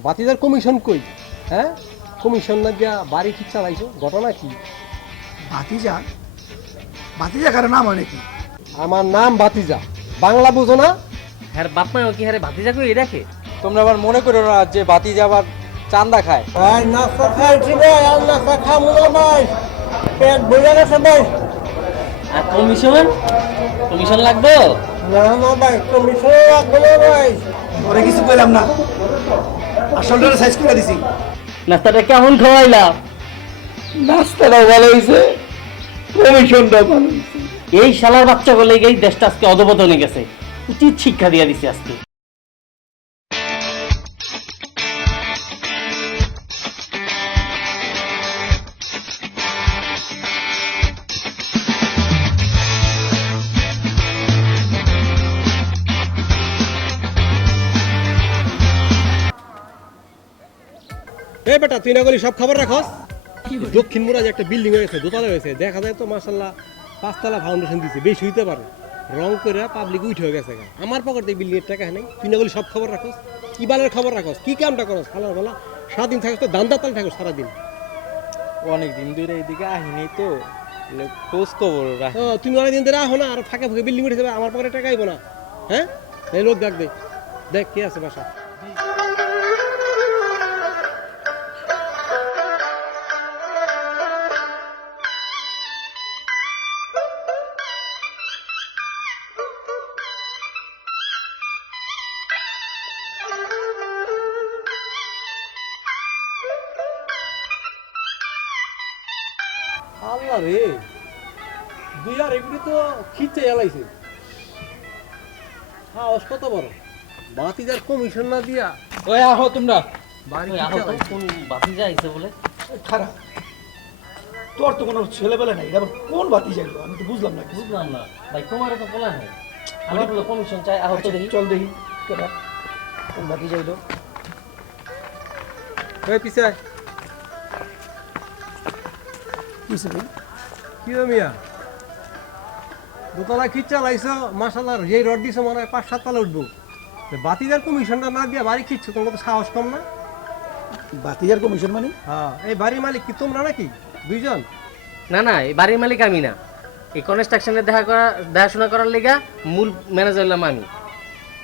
বাতিদার commission কই? হ্যাঁ, commission না দিয়া বাড়ি ঠিক চালাইছো, ঘটনা কি? ভাতিজা ভাতিজা কারো নাম হয় নাকি? আমার নাম বাতিজা, বাংলা বুঝো না? হ্যাঁ বাপ মা কি হারে ভাতিজা কই রাখে? তোমরা আবার মনে করো না যে ভাতিজা আবার চান্দা খায়। ভাই নাস্তা খাইছি ভাই, আর নাস্তা খাবো না ভাই, পেট ভরে গেছে ভাই। আর কমিশন কমিশন লাগবে? না না ভাই, কমিশন লাগবে না ভাই। ওরে কিছু কইলাম না, আসলটা সাইজ করে দিছি। নাস্তাটা কেমন খাওয়াইলা? নাস্তাটাও ভালো হয়েছে, কমিশনটাও ভালো হয়েছে। এই শালার বাচ্চা বলে এই দেশটা আজকে অধপতনে গেছে, উচিত শিক্ষা দিয়ে দিছে আজকে। এই বেটা, তুই না বলি সব খবর রাখস? দক্ষিণ মুরাজ একটা বিল্ডিং হয়েছে, দোতলা হয়েছে, দেখা যায় তো মাশাল্লাহ 5 তলা ফাউন্ডেশন দিছে, বেশি হইতে পারে। রং করে পাবলিক উঠে হয়ে গেছে। আমার পকেটে বিল্ডিং এর টাকা নেই, তুই না বলি সব খবর রাখস? কি বালের খবর রাখস? কি কামটা করস? খালার বেলা সারাদিন থাকিস তো দান্দা তাল থাকস সারাদিন। অনেক দিন ধরে এইদিকে আহিনি তো, খোঁজ খবর রাখি। তুমি অনেকদিন ধরে আহো না, আর ফাঁকে ফাঁকে বিল্ডিং উঠে যাবে, আমার পকেটে টাকা আইবো না। হ্যাঁ, এই লোক দেখ, দেখ কে আছে বাসা। আল্লাহ রে, দুই আর এগুলি তো খিচ্ছে এলাইছে। সাহস কত বড়, বাতিদার কমিশন না দিয়া ওই আহো তোমরা। বাড়ি ওই আহো তো, কোন ভাতিজা আইছে বলে? খারাপ, তোর তো কোনো ছেলেবেলা নাই, এটা আবার কোন ভাতিজা এলো আমি তো বুঝলাম না। বুঝলাম না ভাই, তোমারও তো বলা হয় আমার বলে কমিশন চাই। আহো তো দেখি। চল দেখি কেটা কোন ভাতিজা এলো। ওই পিছে কি সে ভাই? কি রে মিয়া, দোতলা খিচ্ছা লাইছো মাশাল্লাহ, যেই রড দিছো মনে হয় 5-7 তলা উঠবো। বাতিদার কমিশনটা না দিয়া বাড়ি খিচ্ছ, তোমার তো সাহস কম না? ভাতিজার কমিশন মানে? হ্যাঁ, এই বাড়ির মালিক কি তোমরা নাকি দুইজন? না না, এই বাড়ির মালিক আমি না। এই কনস্ট্রাকশনে দেখাশোনা করার লেগা মূল ম্যানেজার হলাম আমি,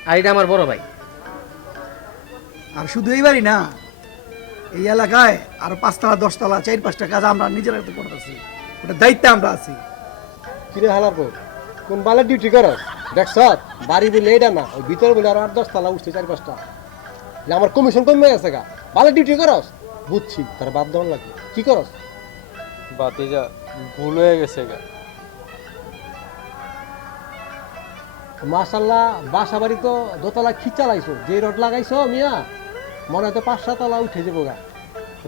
আর এটা আমার বড় ভাই। আর শুধু এই বাড়ি না, এই এলাকায় আর 5 তলা 10 তলা 4-5টা কাজ আমরা নিজেরা তো করতেছি, ওটা দায়িত্বে আমরা আছি। কিরে হালার পর কোন বালের ডিউটি করস? দেখছ বাড়ি বলে এটা না, ওই ভিতরে বলে আরো 8-10 তলা উঠছে, 4-5টা। আমার কমিশন কমে গেছে গা, বালের ডিউটি করস? বুঝছি, তার বাদ দেওয়ার লাগে। কি করস? ভাতিজা ভুল হয়ে গেছে গা। মাশাল্লাহ, বাসা বাড়ি তো দোতলা খিচা লাইছো, যে রড লাগাইছো মিয়া মনে হয় তো 5-7 তলা উঠে যাবো গা।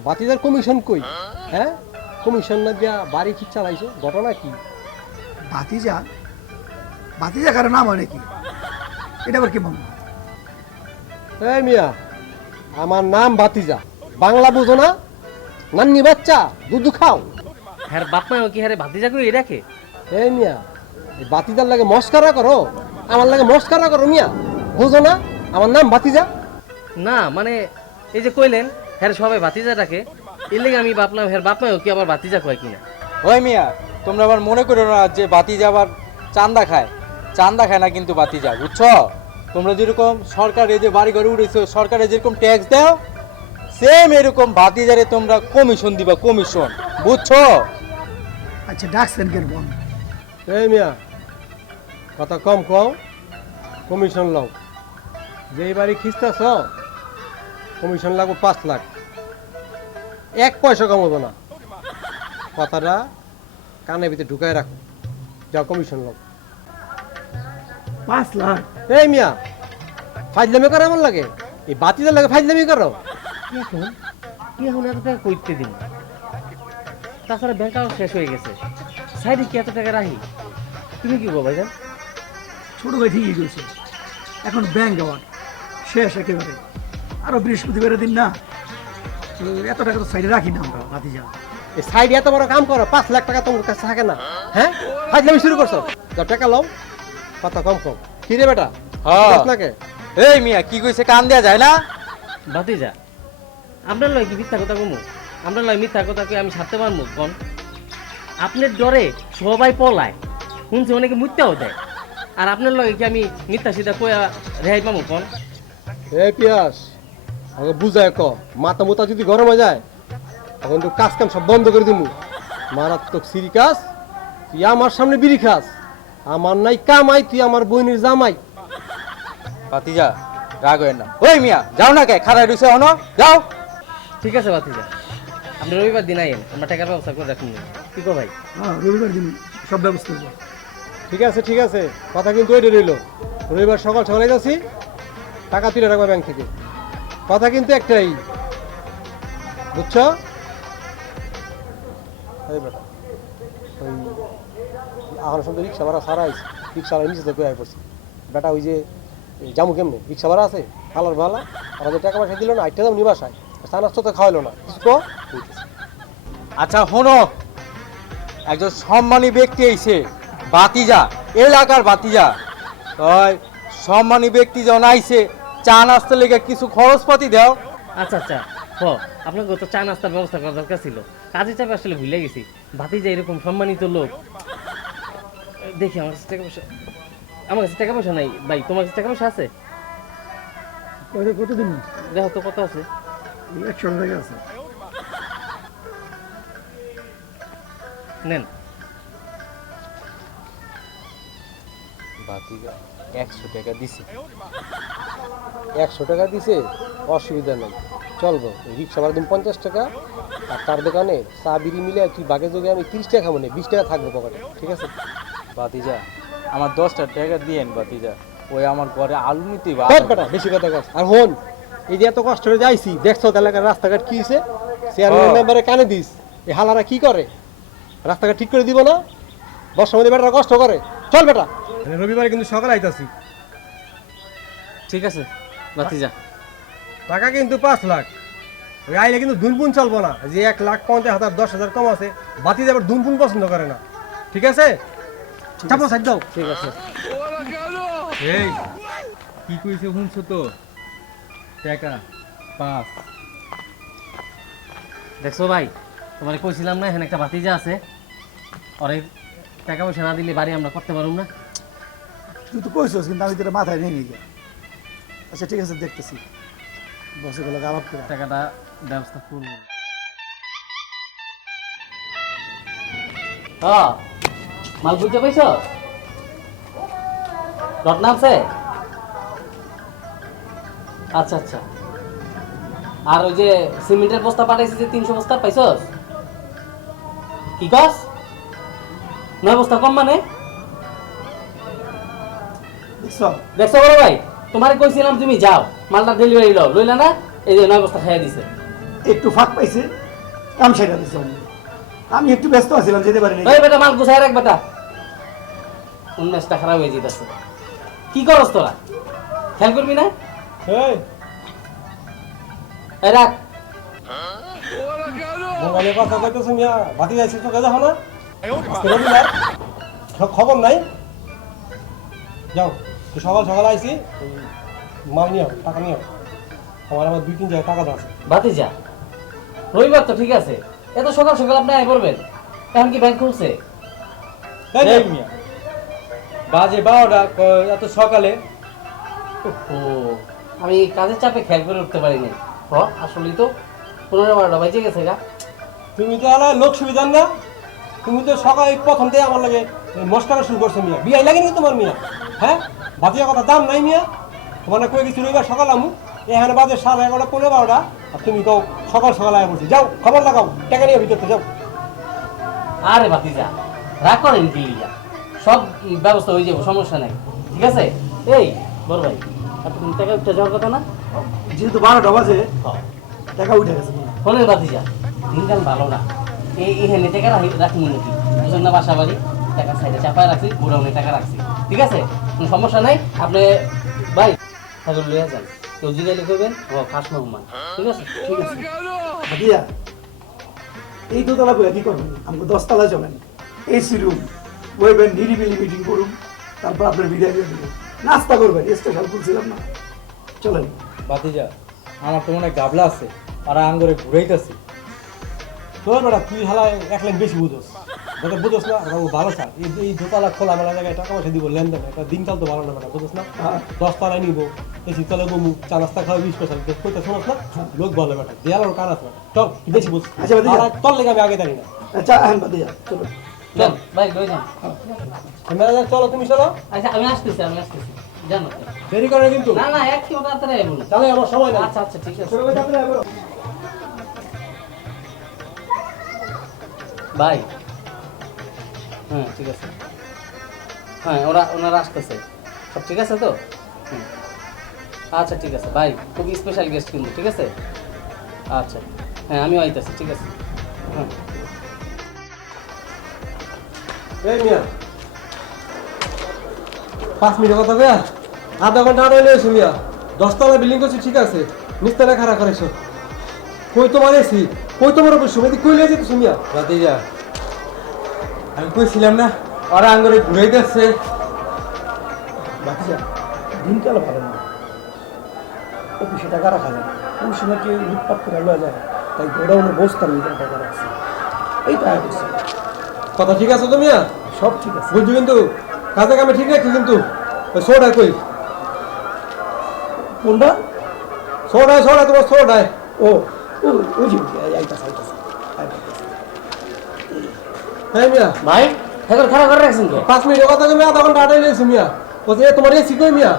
বাতিদার কমিশন কই? হ্যাঁ, কমিশন না দিয়া বাড়ি খিচা লাইছো, ঘটনা কি? ভাতিজা ভাতিজা কারো নাম হয় নাকি? এটা আবার কি বলবো? এই মিয়া, আমার নাম বাতিজা, বাংলা বুঝো না? নান্নি বাচ্চা, দুধ খাও। হ্যাঁ বাপ মা কি হারে ভাতিজা কই রাখে? এই মিয়া, এই বাতিজার লাগে মস্কারা করো, আমার লাগে মস্কারা করো মিয়া, বুঝো না? আমার নাম বাতিজা। না মানে এই যে কইলেন হ্যাঁ সবাই ভাতিজা রাখে, এর লেগে আমি ভাবলাম হ্যাঁ বাপ মা কি আবার ভাতিজা কয় কিনা। ওই মিয়া, তোমরা আবার মনে করো না যে ভাতিজা আবার চান্দা খায়। চান্দা খায় না কিন্তু ভাতিজা, বুঝছো? তোমরা যেরকম সরকারে যে বাড়ি ঘরে উঠেছো, সরকারে যেরকম ট্যাক্স দাও, সেম এরকম ভাতিজারে তোমরা কমিশন দিবা, কমিশন, বুঝছো? আচ্ছা ডাকছেন কিরকম? এই মিয়া, কথা কম কও, কমিশন লও। যেই বাড়ি খিস্তাছ কমিশন লাগবে 5 লাখ, 1 পয়সা কমাবো না। কথাটা কানের ভিতরে ঢুকায় রাখো, যাও কমিশন লও। 5 লাখ? এই মিয়া, ফাজলামি করো আমার লাগে? এই বাতিদের লাগে ফাজলামি করো? কি এখন এত টাকা কইতে দিন? তাছাড়া ব্যাংকটাও শেষ হয়ে গেছে, সাইডে কি এত টাকা রাখি? তুমি কি গো ভাইজান? ছোট ভাই ঠিকই কইছে, এখন ব্যাংক যাওয়ার শেষ একেবারে। আরো বৃহস্পতিবারের দিন না, তো এত টাকা তো সাইডে রাখি না আমরা ভাতিজা। এই সাইডে এত বড় কাম করো, 5 লাখ টাকা তোমার কাছে থাকে না? হ্যাঁ, ফাজলামি শুরু করছো, যাও টাকা লও। কথা কম কি রে বেটা? হ্যাঁ। 10 লাখে এই মিয়া কি কইছে, কান দেয়া যায় না? ভাতিজা আপনার লয় কি মিথ্যা কথা কমু? আপনার লয় মিথ্যা কথা কই আমি ছাড়তে পারবো কোন? আপনার ডরে সবাই পলায়, শুনছি অনেকে মিথ্যাও দেয়। আর আপনার লয় কি আমি মিথ্যা সিধা কইয়া রেহাই পাবো কোন? এই পিয়াস আমাকে বুঝায় ক, মাথা মোতা যদি গরম হয়ে যায় তখন তো কাজ কাম সব বন্ধ করে দিমু। মারাত্মক সিরি কাজ, তুই আমার সামনে বিড়ি খাস, আমার নাই কামাই, তুই আমার বোনের জামাই। ভাতিজা রাগ হয় না। ওই মিয়া যাও না কে খারাপ রয়েছে হন, যাও। ঠিক আছে ভাতিজা, আপনি রবিবার দিন আইন, আমরা টাকার ব্যবস্থা করে রাখুন। কি কো ভাই? হ্যাঁ রবিবার দিন সব ব্যবস্থা করবো। ঠিক আছে ঠিক আছে, কথা কিন্তু ওইটা রইল। রবিবার সকাল সকালে যাচ্ছি, টাকা তুলে রাখবো ব্যাংক থেকে। কথা কিন্তু একটাই, বুঝছো? এই বেটা ওই এখন শুনতে রিক্সা ভাড়া সারা আইস, রিক্সা নিচে তো পেয়ে পড়ছি। বেটা ওই যে জামু কেমনে রিক্সা ভাড়া আছে কালার ভালা, আর ওদের টাকা পয়সা দিল না, আইটা দাম নিবাসায় চা নাস্তা তো খাওয়াইলো না কিছু কো। আচ্ছা হনো, একজন সম্মানী ব্যক্তি আইছে, বাতিজা এলাকার বাতিজা। ওই সম্মানী ব্যক্তি যখন আইছে চা নাস্তা লেগে কিছু খরচপাতি দাও। আচ্ছা আচ্ছা, হ আপনাকে তো চা নাস্তার ব্যবস্থা করা দরকার ছিল, কাজে চাপে আসলে ভুলে গেছি। ভাতিজা এরকম সম্মানিত লোক, দেখি আমার কাছে টাকা পয়সা, আমার কাছে টাকা পয়সা নাই ভাই। তোমার কাছে টাকা পয়সা আছে? কতদিন? দেখো তো কত আছে। 100 টাকা আছে। নেন। বাতিজা 100 টাকা দিছে। 100 টাকা দিছে, অসুবিধা নেই, চলবো। রিক্সা ভাড়া দিন 50 টাকা, আর তার দোকানে চা বিড়ি মিলে তুই বাগে যোগে আমি 30 টাকা খাবো না, 20 টাকা থাকবে পকেটে, ঠিক আছে? বাতিজা আমার 10টা টাকা দিয়েন বাতিজা, ওই আমার ঘরে আলু নিতে দেখ বেটা বেশি কথা কস। আর হন, এই যে এত কষ্ট করে যাইছি, দেখছো এলাকার রাস্তাঘাট কি হয়েছে, চেয়ারম্যান মেম্বারে কানে দিস, এই হালারা কি করে, রাস্তাঘাট ঠিক করে দিব না? বর্ষার মধ্যে বেটারা কষ্ট করে, চল বেটা। রবিবারে কিন্তু সকালে আইতাছি। ঠিক আছে ভাতিজা। টাকা কিন্তু 5 লাখ, ওই আইলে কিন্তু দুনপুন চলবো না, যে 1,50,000 10,000 কম আছে, বাতি যাবার দুনপুন পছন্দ করে না, ঠিক আছে? চাপো সাইড দাও। ঠিক আছে। এই কি কইছে শুনছো তো? টাকা 5। দেখছো ভাই, তোমার কইছিলাম না এখানে একটা ভাতিজা আছে, ওরে টাকা পয়সা না দিলে বাড়ি আমরা করতে পারবো না। তুই তো কইছিস কিন্তু আমি তোর মাথায় নেই নিয়ে। আচ্ছা ঠিক আছে, দেখতেছি বসে গেলে আলাপ করে। টাকাটা ব্যবস্থা করবো। হ্যাঁ, মাল বুঝতে পাইছ? রড নামছে? আচ্ছা আচ্ছা। আর ওই যে সিমেন্টের বস্তা পাঠাইছি যে 300 বস্তা পাইছস? কি কস? 9 বস্তা কম মানে? দেখছো? দেখছো বড় ভাই, তোমারে কইছিলাম তুমি যাও মালটা ডেলিভারি লও, লইলা না? এই যে 9 বস্তা খাইয়া দিছে। একটু ফাঁক পাইছে, কাম সেরা দিছে। আমি একটু ব্যস্ত আছিলাম, যেতে পারিনি। এই বেটা মাল গুছায় রাখ বেটা, উন্মেষটা খারাপ হয়ে যেতেছে। কি করস তোরা, খেয়াল করবি না? এই এই রাখ। মোবাইলে কথা কইতেছ মিয়া, বাতি যাইছিস তো কাজা হনা, আজকে রবিবার, খবর নাই। যাও, তুই সকাল সকাল আইছি, মাল নিও, টাকা নিও, আমার 2-3 জায়গায় টাকা আছে। ভাতিজা, রবিবার তো ঠিক আছে, এত সকাল সকাল আপনি আয় করবেন, এখন কি ব্যাংক খুলছে? এই মিয়া বাজে 12টা, এত সকালে? ও, আমি কাজের চাপে খেয়াল করে উঠতে পারিনি। আসলেই তো 15-12টা বাজে গেছে গা। তুমি তো আলা লোক সুবিধার না, তুমি তো সকালে প্রথম থেকে আমার লাগে মস্কারা শুরু করছো মিয়া, বিয়াই লাগে নাকি তোমার মিয়া? হ্যাঁ, বাতির কথা দাম নাই মিয়া, তোমার না কয়ে গেছি রবিবার সকাল আমু, এখানে বাজে 11:30 15-12টা, আর তুমি কও সকাল সকাল আয় বলছি। যাও খবর লাগাও, টাকা নিয়ে ভিতরতে যাও। আরে ভাতিজা, রাগ করেন কি লিগা? সব ব্যবস্থা হয়ে যাবো, সমস্যা নাই, ঠিক আছে? এই বড় ভাই, আপনি টাকা উঠতে যাওয়ার কথা না? যেহেতু 12টা বাজে, হ্যাঁ। টাকা উঠে গেছে। ফোনের ভাতিজা, দিনকাল ভালো না, এখানে টাকা রাখি নাকি বুঝলেন না? বাসা বাড়ি টাকা সাইডে চাপায় রাখছি, গোডাউনে টাকা রাখছি, ঠিক আছে? কোনো সমস্যা নাই। আপনি ভাই ঠাকুর লইয়া যান, কেউ জিগাইলে করবেন ও খাস মেহমান, ঠিক আছে? ঠিক আছে দিয়া, এই দোতলা করে কি করবেন? আমাকে 10 তলায় চলেন, এসি রুম, বইবেন, নিরিবিলি মিটিং করুন, তারপর আপনার বিদায় দিয়ে দেবেন, নাস্তা করবেন। স্টেশন খুলছিলাম না, চলেন। বাতিজা আমার তো মনে হয় গাবলা আছে, আর আঙ্গুরে ঘুরাইতেছি। তোর বেটা তুই হালা এক লাইন বেশি বুঝোস, বেটা বুঝোস না আমার ভালো চাল এই দোতলা খোলা মেলা জায়গায় টাকা পয়সা দিব লেনদেন, একটা দিনকাল তো ভালো না বেটা, বুঝোস না? 10 তলায় নিবো, এসি তলে বমু, চা নাস্তা খাওয়া 20 পয়সা কইতে শোনাস না? লোক ভালো বেটা, দেয়ালের কান আছে বেটা, চল তুই বেশি বুঝ। আচ্ছা, বাদ দিয়া। তোর লেগে আমি আগে দাঁড়ি না। আচ্ছা আহেন বাদ দিয়া চলো। চল ভাই লই যান। ম্যানেজার চলো, তুমি চলো, আচ্ছা আমি আসতেছি জানো তো। দেরি করে না কিন্তু। না না একটু তাড়াতাড়ি আইবো না। তাহলে আমার সময় নেই। আচ্ছা আচ্ছা ঠিক আছে চলো ভাই, তাড়াতাড়ি আইবো। ভাই। হ্যাঁ ঠিক আছে, হ্যাঁ ওনারা আসতেছে, সব ঠিক আছে তো? হুম। আচ্ছা ঠিক আছে ভাই, খুব স্পেশাল গেস্ট কিন্তু, ঠিক আছে? আচ্ছা হ্যাঁ আমিও আইতেছি, ঠিক আছে। হ্যাঁ এই মিয়া 5 মিনিট কথা কয়া আধা ঘন্টা আড়াই লইছি মিয়া, 10 তলা বিল্ডিং করছি ঠিক আছে, নিচতলা খারাপ করেছো, কই তোমার এসি, কই তোমার অবশ্য কই লিয়ে যেতেছো মিয়া? ভাতিজা, আমি কইছিলাম না ওরা আঙ্গুরে ঘুরাইতেছে। ভাতিজা, দিনকাল ভালো না, অফিসে টাকা রাখা যায় না, কোন সময় কেউ লুটপাট করে লওয়া যায়, তাই গোডাউনের বস্তার ভিতরে টাকা রাখছে, এই টাকা করছে। কথা ঠিক আছে তো মিয়া? সব ঠিক আছে। বুঝছো কিন্তু কাজে কামে ঠিক রাখছি কিন্তু। ওই সোডা কই? কোনটা? সোডায় তোমার সোডায়। ও ও ওই যে আইতাছে আইতাছে। হ্যাঁ মিয়া ভাই এখন খারাপ করে রাখছেন কে? 5 মিনিট কথা কমে আধা ঘন্টা আড়াই লইছি মিয়া, বলছে এ তোমার এসি কই মিয়া?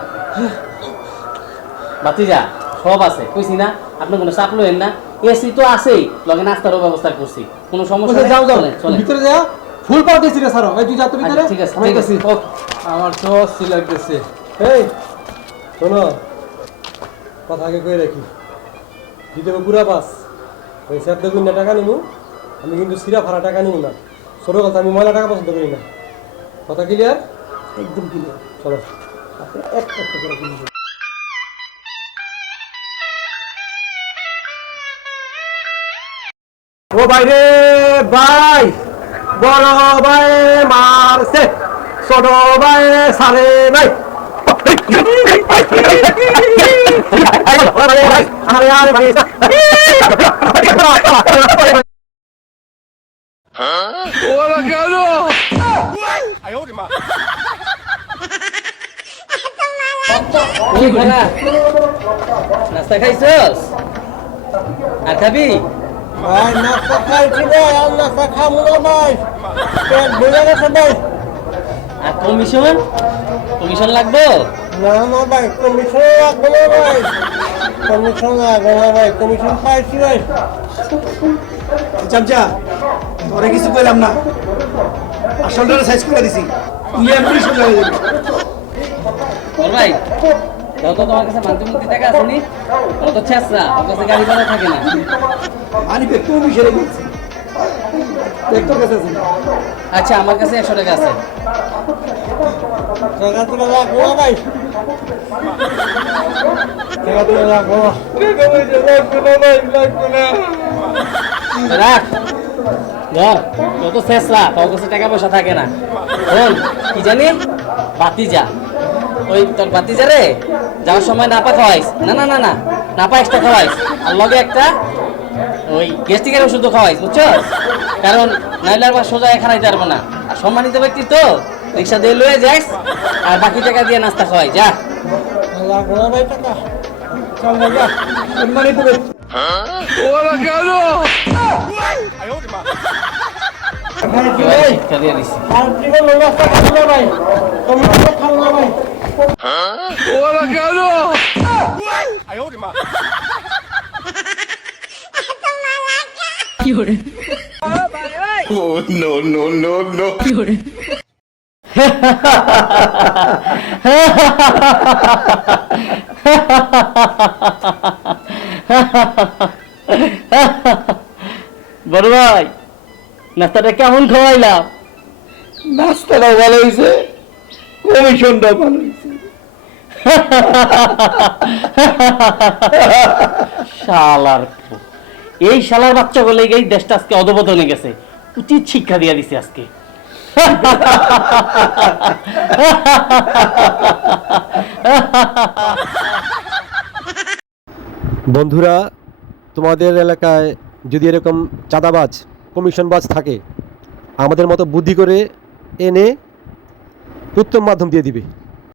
বাতিজা সব আছে, কইছি না আপনি কোনো চাপ লইেন না, এসি তো আছেই, লগে নাস্তারও ব্যবস্থা করছি, কোনো সমস্যা বলছে নেই। যাও চলেন, চলেন। ভিতরে যা, ফুল পাও দিছি রে স্যার, এই তুই যা তো ভিতরে। আচ্ছা, ঠিক আছে আমি ঠিক আছে আইতাছি। ওকে। আমার তো অস্থির লাগতেছে। এই শোনো, কথা আগে কই রাখি, ভিতরে পুরা বাস, ওই স্যার দেখুন না টাকা নিমু, আমি কিন্তু সিরা ভাড়া টাকা নিমু না, ছোট কথা আমি ময়লা টাকা পছন্দ করি না, কথা ক্লিয়ার? একদম ক্লিয়ার। চলো। আপনি একটা একটা করে কিনবেন। ও ভাই রে ভাই, বড় ভাই মারছে, ছোট ভাই সারে নাই। কি ভাড়া নাস্তা খাইছস আর খাবি? ভাই নাস্তা খাইছি রে, আর নাস্তা খাবো না ভাই, পেট ভরে গেছে ভাই। আর কমিশন কমিশন লাগবে? না না ভাই, কমিশন লাগবে না ভাই, কমিশন লাগবে না ভাই, কমিশন পাইছি ভাই। চামচা ধরে কিছু কইলাম না, আসলটা সাইজ করে দিছি, তুই এমনি সোজা হয়ে যাবি। বল ভাই দাও তো, তোমার কাছে মানতে মুক্তি টাকা আছে নি? ওরা তো ছেঁচড়া, ওর কাছে গাড়ি ভাড়া থাকে না। আমি একটু মিশে গেছি, দেখতে কাছে আছে না। আচ্ছা আমার কাছে 100 টাকা আছে। টাকা তুলে রাখবো না ভাই, টাকা তুলে রাখবো না। রাখ ধর, ও তো ছেঁচড়া, তোর কাছে টাকা পয়সা থাকে না। বল কি জানি বাতিজা, ওই তোর বাতিজা রে যাওয়ার সময় নাপা খাওয়াইস, না না না না নাপা এক্সট্রা খাওয়াইস, আর লগে একটা ওই গ্যাস্ট্রিকের ওষুধও খাওয়াইস, বুঝছো? কারণ নাইলে আর সোজা খারাইতে পারবো না, আর সম্মানিত ব্যক্তি তো রিক্সা দিয়ে লয়ে যাস, আর বাকি টাকা দিয়ে নাস্তা খাওয়াই যা। লাগবো না ভাই টাকা, চল না যা। মানে তুমি এবারে শিক্ষা দিয়ে দিছি। আর জীবন নাস্তা খাবো না ভাই, কমিশন খাবো না ভাই। বড় ভাই নাস্তাটা কেমন খাওয়াইলাম? নাস্তাটাও ভালো হয়েছে, কমিশনটাও ভালো হয়েছে। শালার পো। এই শালার বাচ্চা বলে এই দেশটা আজকে অধপতনে গেছে, উচিত শিক্ষা দিয়ে দিছে আজকে। বন্ধুরা, তোমাদের এলাকায় যদি এরকম চাঁদাবাজ কমিশনবাজ থাকে আমাদের মতো বুদ্ধি করে এনে উত্তম মাধ্যম দিয়ে দিবে।